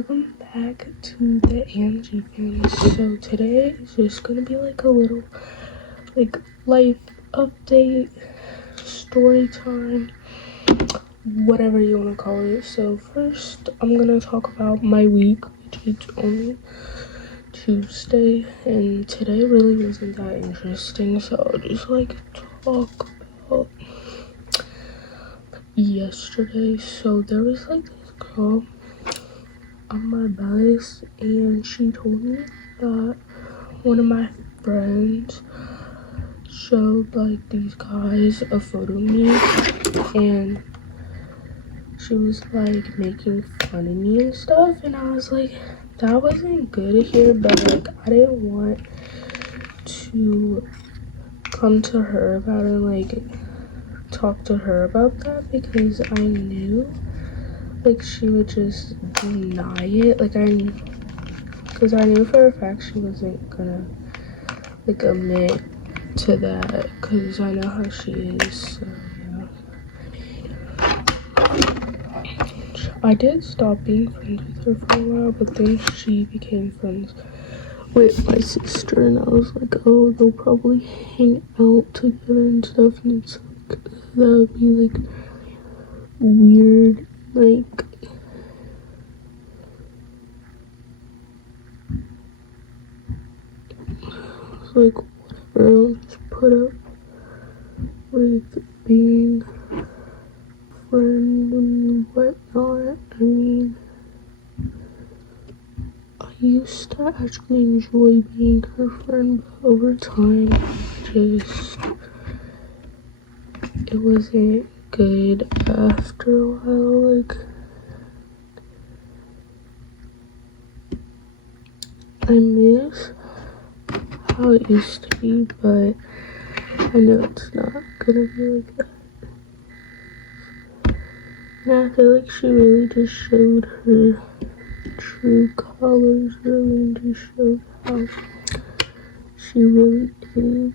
Welcome back to the Angie family. So today is just gonna be like a little life update, story time, whatever you wanna call it. So first I'm gonna talk about my week, which is only Tuesday, and today really wasn't that interesting, so I'll just talk about yesterday. So there was this girl on my bus, and she told me that one of my friends showed these guys a photo of me, and she was making fun of me and stuff, and I was like, that wasn't good to hear, but I didn't want to come to her about it and talk to her about that, because I knew she would just deny it, because I knew for a fact she wasn't gonna admit to that, because I know how she is. So yeah, I did stop being friends with her for a while, but then she became friends with my sister, and I was like, oh, they'll probably hang out together and stuff, and it's that would be weird, whatever, I'll just put up with being friend and whatnot. I mean, I used to actually enjoy being her friend, but over time, it wasn't good after a while. I miss how it used to be, but I know it's not gonna be like that. And I feel like she really just showed her true colors, really, and just showed how she really is.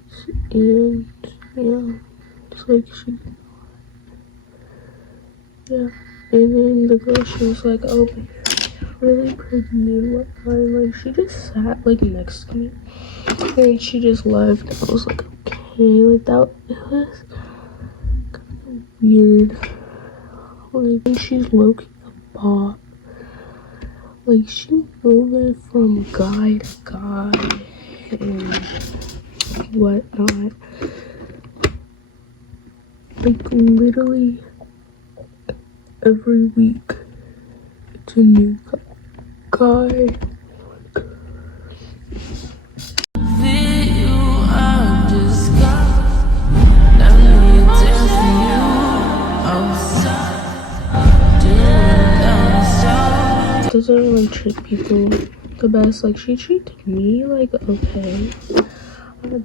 And yeah, it's yeah. And then the girl, she was like, oh, really pretty and whatnot, and she just sat next to me, and she just left. I was like, okay, that it was kind of weird. And she's low-key a bop. She moving from guy to guy and whatnot. Literally every week it's a new guy. Doesn't really treat people the best. She treated me okay,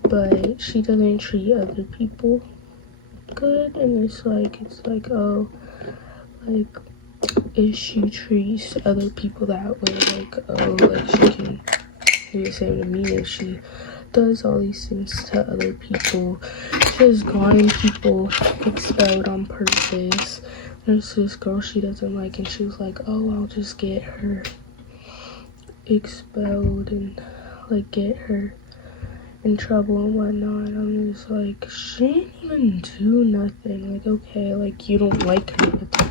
but she doesn't treat other people good, and it's oh, if she treats other people that way, oh, she can do the same to me if she does all these things to other people. She has gotten people expelled on purpose. There's this girl she doesn't like, and she was like, oh, I'll just get her expelled and get her in trouble and whatnot. I'm just she didn't even do nothing. Okay, you don't like her, but that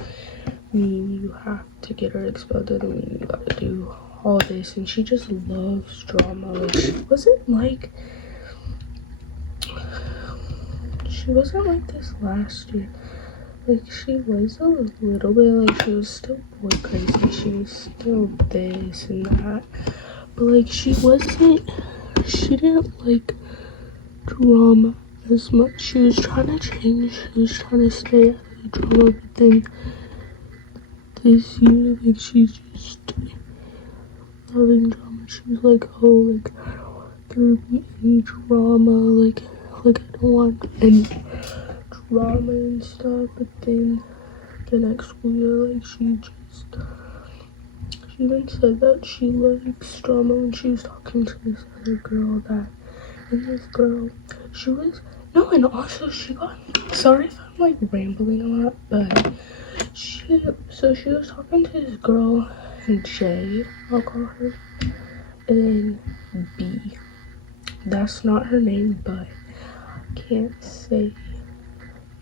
mean you have to get her expelled, doesn't mean you gotta do all this. And she just loves drama. She wasn't like this last year. She was a little bit, she was still boy crazy, she was still this and that, but she didn't like drama as much. She was trying to change, she was trying to stay out of the drama, but then this year, she's just loving drama. She was like, oh, I don't want there to be any drama, I don't want any drama and stuff. But then the next school year, she even said that she likes drama when she was talking to this other girl and this girl, she was, no, and also she got, sorry if I'm rambling a lot, but she was talking to this girl, J, I'll call her, and then B. That's not her name, but I can't say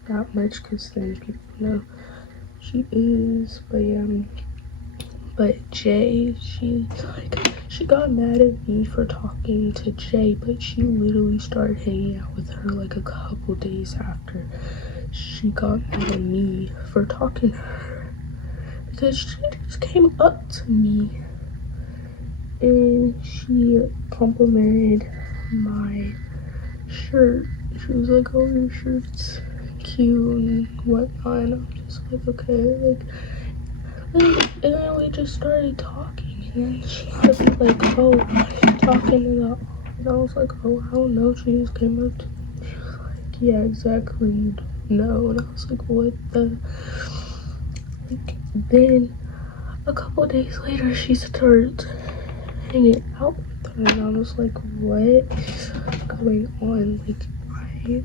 that much because then people know she is. But yeah, but Jay, she got mad at me for talking to Jay, but she literally started hanging out with her like a couple days after she got mad at me for talking to her, because she just came up to me and she complimented my shirt. She was like, "Oh, your shirt's cute and whatnot," and I'm just like, okay, and then we just started talking, and then she was like, "Oh, why are you talking to the?" And I was like, "Oh, I don't know." She just came up to me. She was like, "Yeah, exactly. You don't know." And I was like, "What the?" Like, then a couple days later, she started hanging out with her, and I was like, "What is going on?" Like, I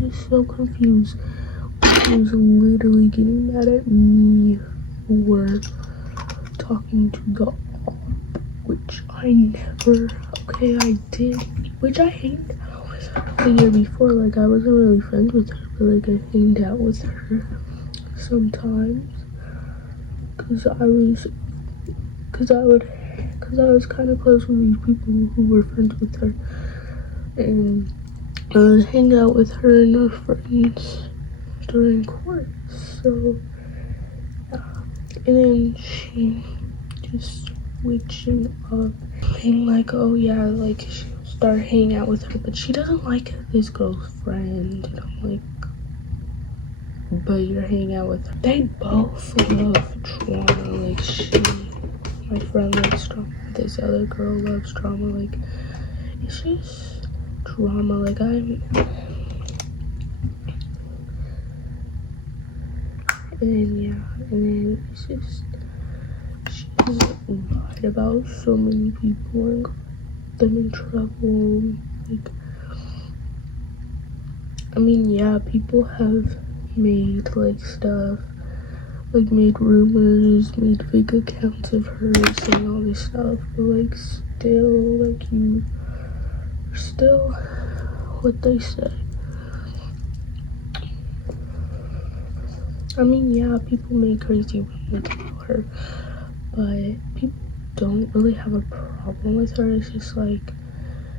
was so confused. She was literally getting mad at me for talking to the op, which I never, okay, I did, which I hanged out with her the year before. Like, I wasn't really friends with her, but like, I hanged out with her sometimes, because I was kind of close with these people who were friends with her, and I would hang out with her and her friends during court. So yeah, and then she just switching up, being like, "Oh yeah," like she started hanging out with her, but she doesn't like this girl's friend, and I'm like, "But you're hanging out with her." They both love drama. Like, my friend loves drama. This other girl loves drama. Like, it's just drama. Like, and then yeah, and then it's just, she's lied about so many people and got them in trouble. Like, I mean, yeah, people have made like stuff, like made rumors, made fake accounts of her saying all this stuff, but like still, like you still what they say. I mean, yeah, people make crazy rumors about her, but people don't really have a problem with her. It's just like,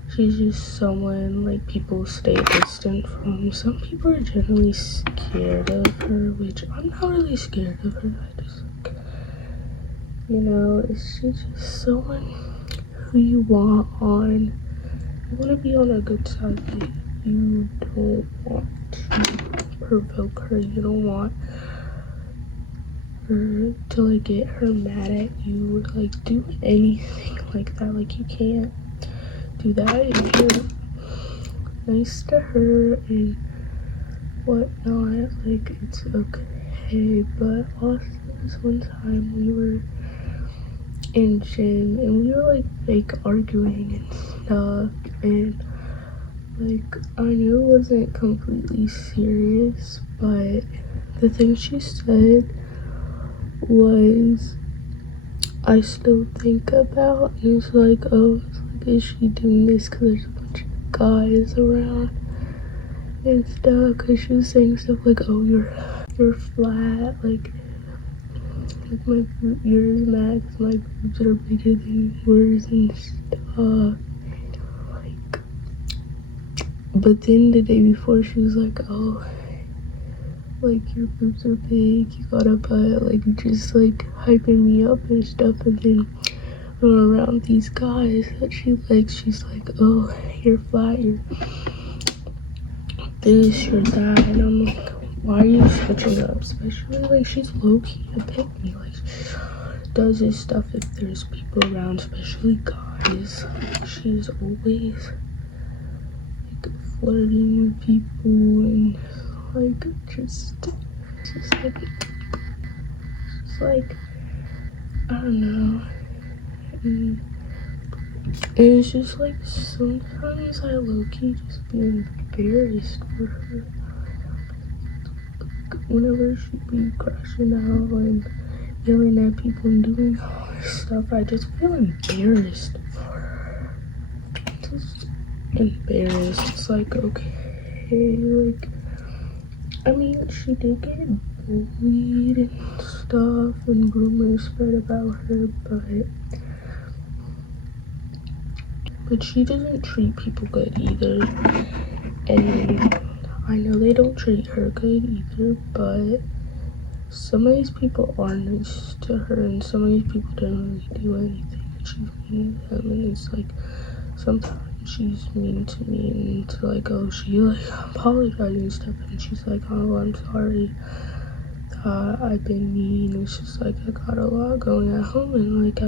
she's just someone like people stay distant from. Some people are generally scared of her, which I'm not really scared of her. I just like, she's just someone who you want on. You want to be on a good side, but you don't want to provoke her. You don't want her to like get her mad at you or like do anything like that. Like, you can't do that if you're nice to her and whatnot. Like, it's okay. But also, this one time we were in gym and we were like fake arguing and stuff, and like, I knew it wasn't completely serious, but the thing she said was, I still think about, and it's like, oh, it's like, is she doing this because there's a bunch of guys around and stuff? Because she was saying stuff like, oh, you're flat, like you're mad because my boobs are bigger than yours and stuff. Like, but then the day before, she was like, oh, like, your boobs are big, you got a butt, like, just like hyping me up and stuff. And then when I'm around these guys that she likes, she's like, oh, you're flat, you're this, you're that. And I'm like, why are you switching up? Especially like, she's low-key a pick me. Like, she does this stuff if there's people around, especially guys. She's always like flirting with people and like just like I don't know. And it's just like, sometimes I low-key just be embarrassed for her whenever she be crashing out and yelling at people and doing all this stuff. I just feel embarrassed for her. Just embarrassed. It's like, okay, like, I mean, she did get bullied and stuff, and rumors spread about her, but she doesn't treat people good either. And I know they don't treat her good either, but some of these people are nice to her, and some of these people don't really do anything. She's mean to them, and it's like, sometimes she's mean to me, and it's like, oh, she like apologizing and stuff, and she's like, oh, I'm sorry that I've been mean. It's just like, I got a lot going at home, and like,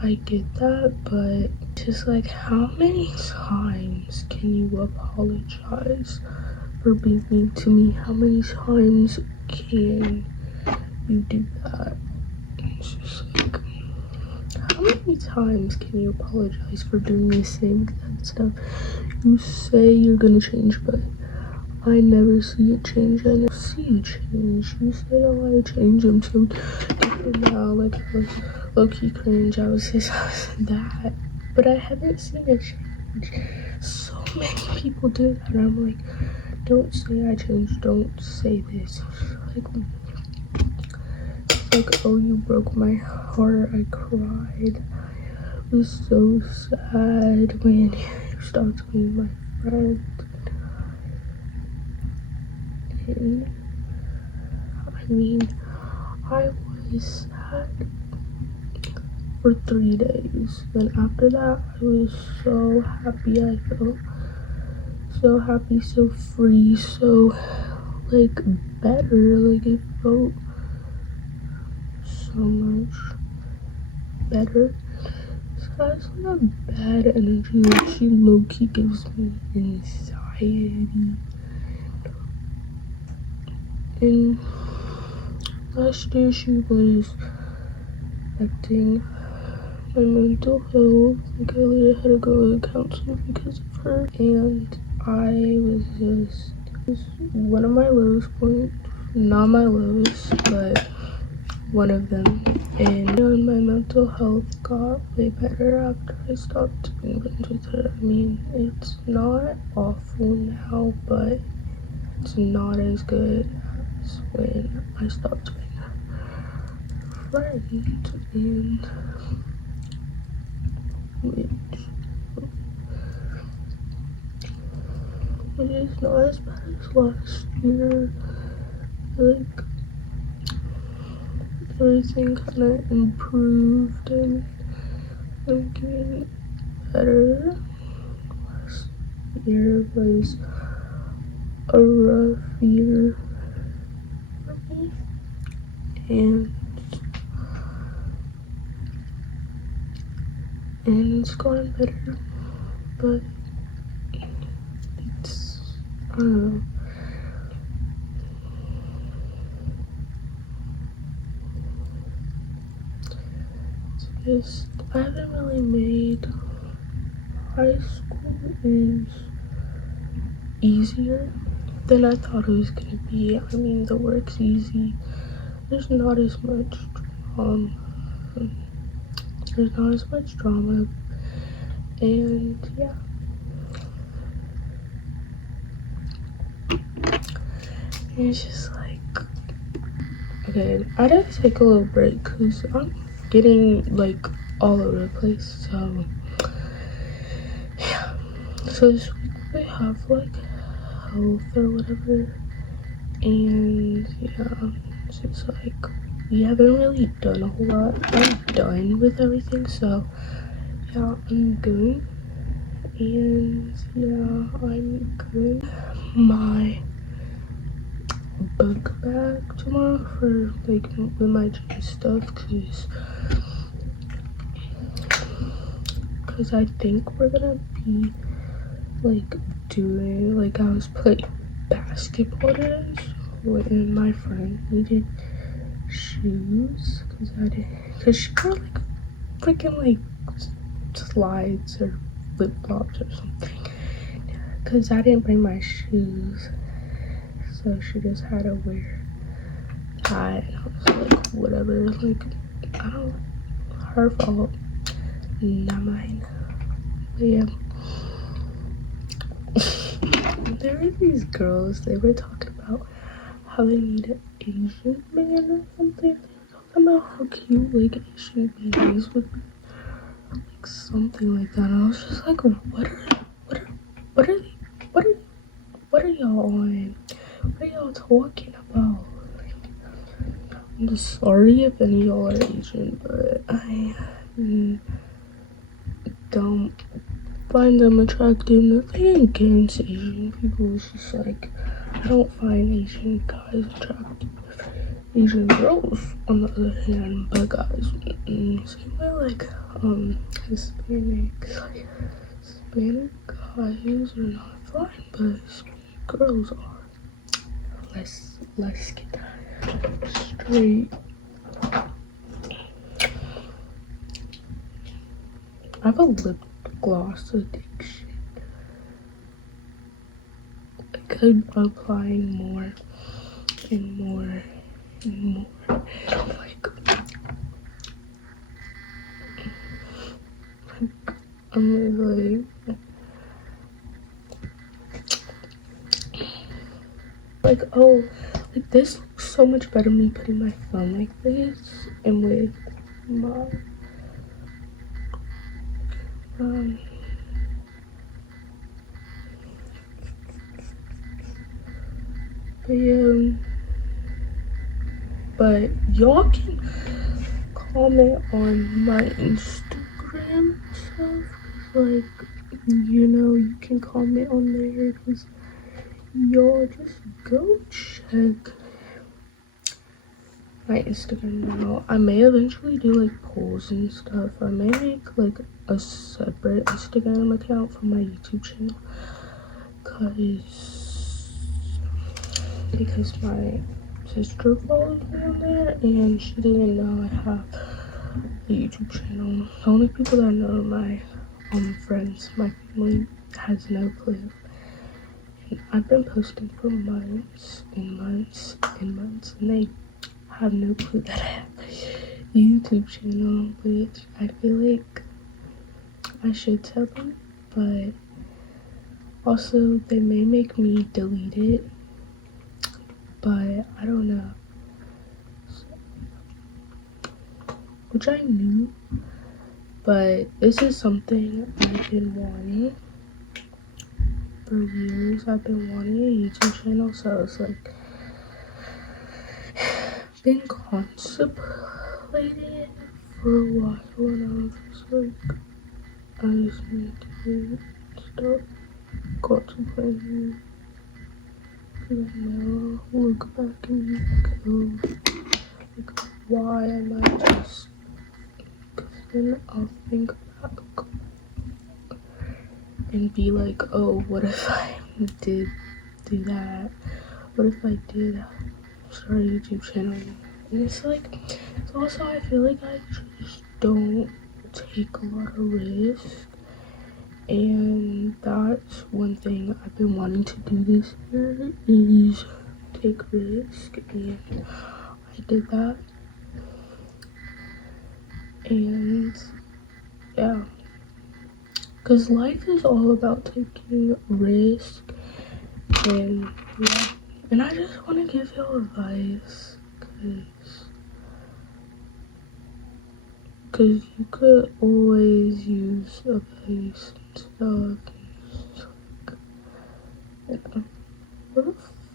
I get that, but just like, how many times can you apologize for being mean to me? How many times can you do that? It's just like, how many times can you apologize for doing the same exact stuff? You say you're gonna change, but I never see it change. I never see you change. You say, oh, I change, I'm so different now. Like, low-key cringe. I was this, I was that. But I haven't seen it change. So many people do that. I'm like, don't say I changed. Don't say this. Like, oh, you broke my heart. I cried. I was so sad when you stopped being my friend. And I mean, I was sad for 3 days. Then after that, I was so happy. I felt so happy, so free, so like better. Like, it felt so much better. So that's not bad energy. Like, she low-key gives me anxiety. And last year she was affecting my mental health. Like, I literally had to go to counselor because of her. And I was just, it was one of my lowest points. Not my lowest, but one of them. And my mental health got way better after I stopped being friends with her. I mean, it's not awful now, but it's not as good as when I stopped being her friend. And which is not as bad as last year. Like, everything kind of improved, and I'm getting better. Last year was a rough year for me, and it's gotten better, but it's, I don't know. Just, I haven't really made high school is easier than I thought it was gonna be. I mean, the work's easy. There's not as much there's not as much drama, and yeah. And it's just like, okay, I had to take a little break because I'm getting like all over the place. So yeah, so this week we have like health or whatever, and yeah, it's just like, we haven't really done a whole lot. I'm done with everything, so yeah, I'm good. And yeah, I'm good. My book bag tomorrow for like with my gym stuff, because I think we're gonna be like doing, like, I was playing basketball today, and my friend needed shoes because she got like freaking like slides or flip flops or something, because I didn't bring my shoes, so she just had to wear chat, and I was like, whatever, like, I don't, her fault, not mine. But yeah, there were these girls, they were talking about how they need an Asian man or something. They were talking about how cute, like, Asian babies would be, like, something like that. And I was just like, what are, what are, what are y'all on? What are y'all talking about? I'm just sorry if any of y'all are Asian, but I don't find them attractive. Nothing against Asian people. It's just like, I don't find Asian guys attractive. Asian girls, on the other hand, but guys, same way like Hispanics, like Hispanic guys are not fine, but Hispanic girls are. Let's get that straight. I have a lip gloss addiction. Like I'm applying more and more and more. Like I'm like oh, like this looks so much better me putting my phone like this and with my um but yeah, but y'all can comment on my Instagram stuff, like, you know, you can comment on there, because y'all just go check my Instagram now. I may eventually do like polls and stuff. I may make like a separate Instagram account for my YouTube channel, because my sister follows me on there and she didn't know I have a YouTube channel. The only people that know my friends, my family, has no clue. And I've been posting for months and months and months, and they have no clue that I have a YouTube channel, which I feel like I should tell them, but also they may make me delete it, but I don't know. Which I knew, but this is something I've been wanting for years. I've been wanting a YouTube channel, so it's like been contemplating it for a while, and I was just like, I just need to stop contemplating, because I know I'll look back and go, like, why am I just, because then I'll think back and be like, oh, what if I did do that? What if I did start a YouTube channel? And it's like, it's also, I feel like I just don't take a lot of risk. And that's one thing I've been wanting to do this year, is take risk, and I did that. And yeah, because life is all about taking risk, and yeah, and I just want to give y'all advice, because you could always use advice and stuff. Yeah. What the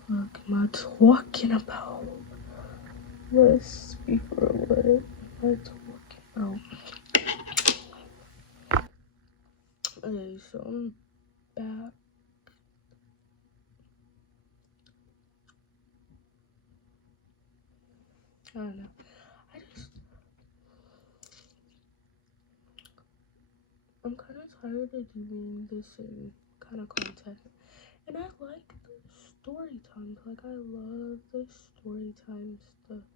fuck am I talking about? Let's speak for what am I talking about? Okay, so I'm back. I don't know. I'm kind of tired of doing the same kind of content. And I like the story times. Like, I love the story time stuff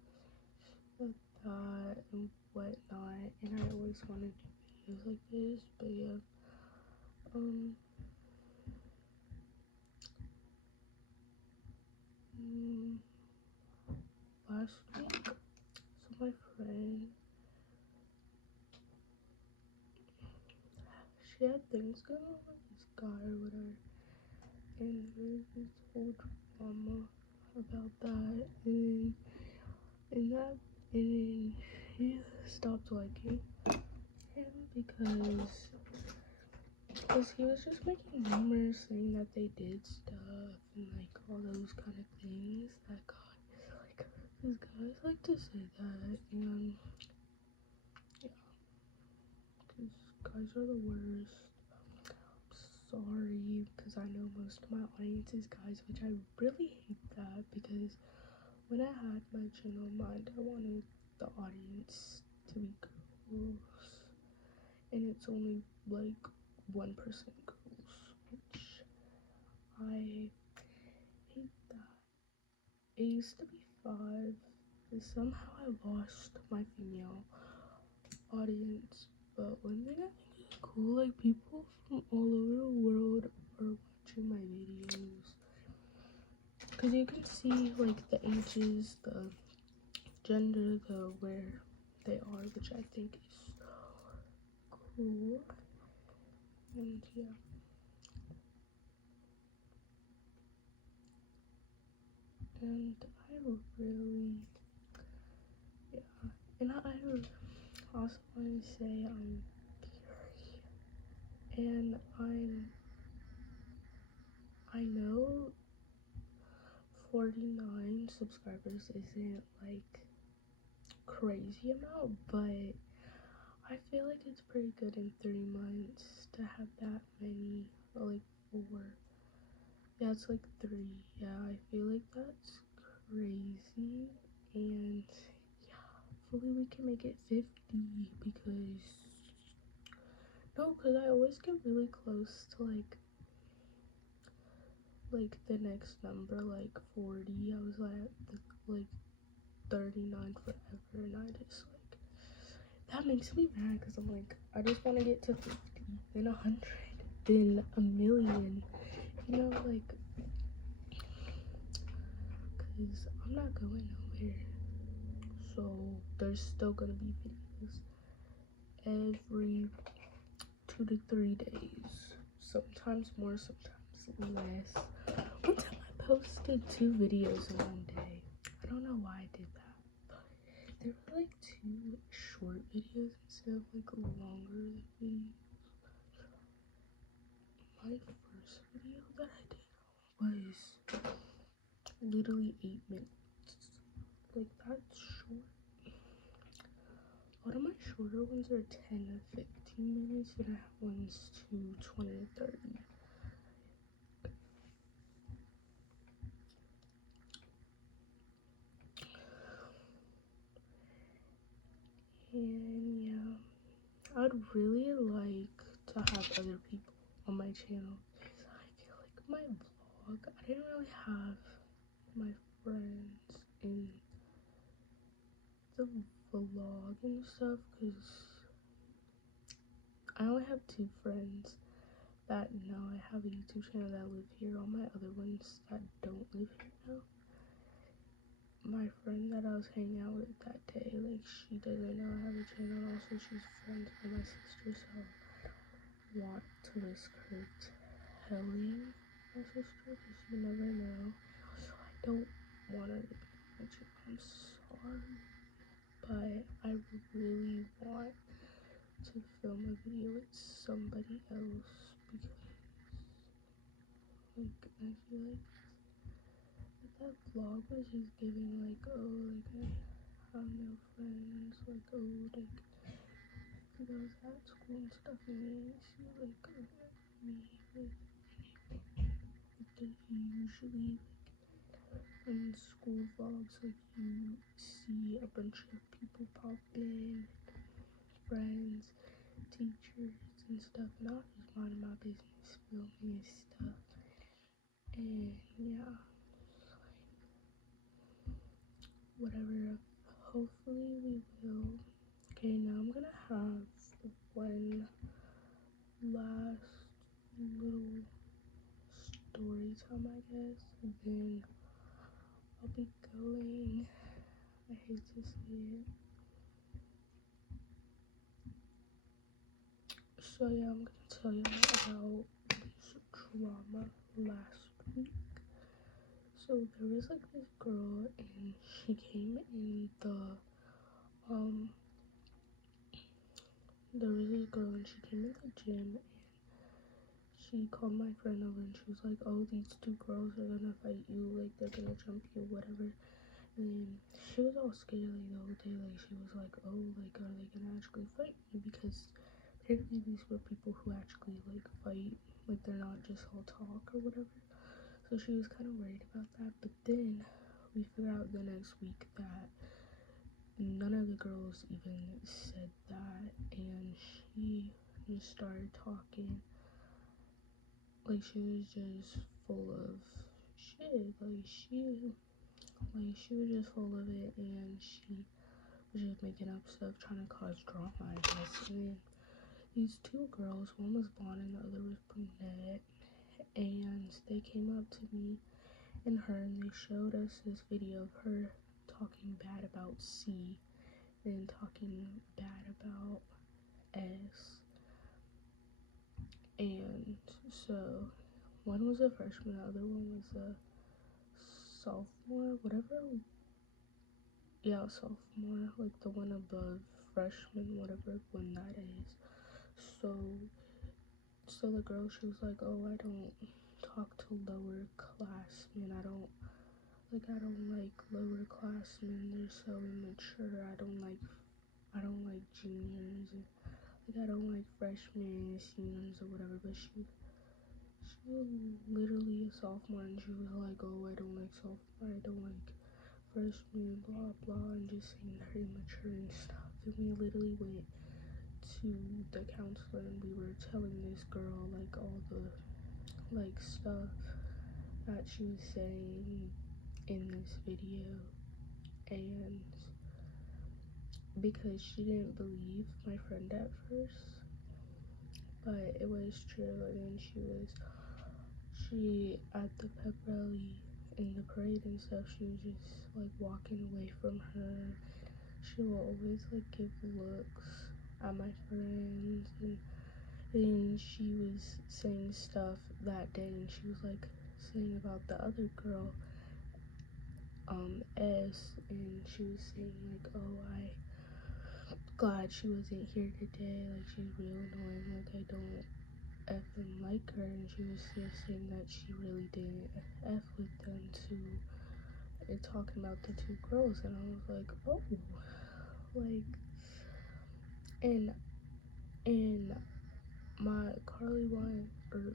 like that and whatnot. And I always want to do videos like this. But yeah, last week, so my friend, she had things going on with this guy or whatever, and we told mama about that, and that, and then she stopped liking him because he was just making rumors saying that they did stuff and like all those kind of things that guys like, these guys like to say that, and yeah, because guys are the worst. I'm sorry, because I know most of my audience is guys, which I really hate that, because when I had my channel in mind, I wanted the audience to be girls, and it's only like 1% girls, which I hate that. It used to be 5, and somehow I lost my female audience. But one thing I think is cool, like people from all over the world are watching my videos. Because you can see like the ages, the gender, the where they are, which I think is cool. And yeah. And I really, yeah. And I also want to say I'm period. And I know 49 subscribers isn't like crazy amount, but I feel like it's pretty good in 3 months to have that many, or like 4. Yeah, it's like 3. Yeah, I feel like that's crazy. And yeah, hopefully we can make it 50, because no, because I always get really close to like the next number, like 40. I was like 39 forever, and I just like, that makes me mad, because I'm like, I just want to get to 50, then 100, then a million, you know, like, because I'm not going nowhere. So there's still gonna be videos every 2 to 3 days, sometimes more, sometimes less. One time I posted 2 videos in one day. I don't know why I did that, but they were like 2 short videos instead of like longer videos. My first video that I did was literally 8 minutes. Like, that's short. All of my shorter ones are 10 to 15 minutes, and I have ones to 20 to 30. And yeah, I'd really like to have other people on my channel. I feel like my vlog, I didn't really have my friends in the vlog and stuff, because I only have 2 friends that know I have a YouTube channel that live here. All my other ones that don't live here now. My friend that I was hanging out with that day, like, she doesn't know I have a channel. Also, she's friends with my sister, so I don't want to risk her telling my sister, because you never know. Also, I don't want her to be on my channel. I'm sorry, but I really want to film a video with somebody else, because like, I feel like that vlog was just giving like, oh, like I have no friends, like, oh, like, because I was at school and stuff, and she like, me, like they usually, like, in school vlogs, like, you see a bunch of people pop in, friends, teachers, and stuff, and I was just minding my business, filming and stuff, and yeah, whatever, hopefully we will. Okay, now I'm gonna have one last little story time, I guess. Then I'll be going. I hate to say it. So yeah, I'm gonna tell you about this drama last week. So there was like this girl and she came in um there was this girl and she came in the gym and she called my friend over and she was like, oh, these two girls are gonna fight you, like they're gonna jump you, whatever. And she was all scared like the whole day, like she was like, oh, like are they gonna actually fight me? Because apparently these were people who actually like fight, like they're not just all talk or whatever. So she was kind of worried about that. But then we figured out the next week that none of the girls even said that, and she just started talking like she was just full of shit. She was just full of it, and she was just making up stuff, trying to cause drama, I guess. And then these two girls, one was blonde and the other was brunette, and they came up to me and her and they showed us this video of her talking bad about C and talking bad about S. And so one was a freshman, the other one was a sophomore, whatever. Yeah, sophomore, like the one above freshman, whatever one that is. So the girl, she was like, oh, I don't talk to lower classmen. I don't like lower classmen. They're so immature. I don't like juniors. And, like, I don't like freshmen, seniors, or whatever. But she was literally a sophomore, and she was like, oh, I don't like sophomore. I don't like freshmen, blah, blah, and just saying they're immature and stuff. And we literally went to the counselor, and we were telling this girl, like, all the, like, stuff that she was saying in this video. And because she didn't believe my friend at first, but it was true. And then she at the pep rally in the parade and stuff, she was just like walking away from her. She will always like give looks at my friends, and then she was saying stuff that day, and she was like saying about the other girl, S, and she was saying like, oh, I glad she wasn't here today, like she's real annoying, like I don't effing like her. And she was just saying that she really didn't F with them too, and talking about the two girls. And I was like, oh, like, and my Carly wanted, or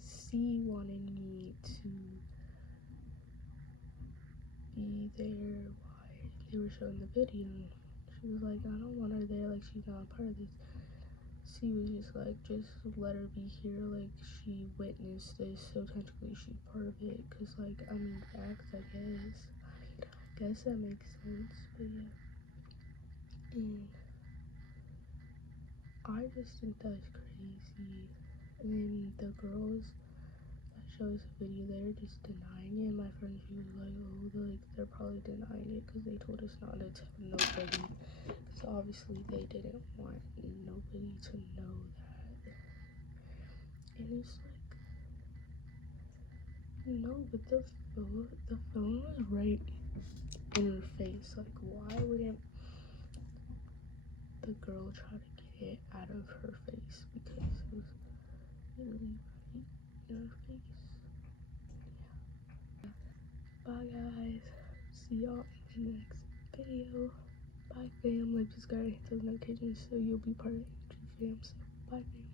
C wanted me to be there while they were showing the video, and she was like, I don't want her there, like she's not a part of this. C was just like, just let her be here, like she witnessed this, so technically she's part of it. Cause like, I mean, facts, I guess. I guess that makes sense, but yeah. And I just think that's crazy. And then the girls that show us a video, they're just denying it. My friend, she was like, oh, they're probably denying it because they told us not to tell nobody. Because obviously they didn't want nobody to know that. And it's like, no, but the phone was right in her face. Like, why wouldn't the girl try to get it out of her face? Because it was literally right in her face. Yeah. Bye, guys. See y'all in the next video. Bye, fam. Like, subscribe, hit those notifications so you'll be part of the AG fam. So, bye, fam.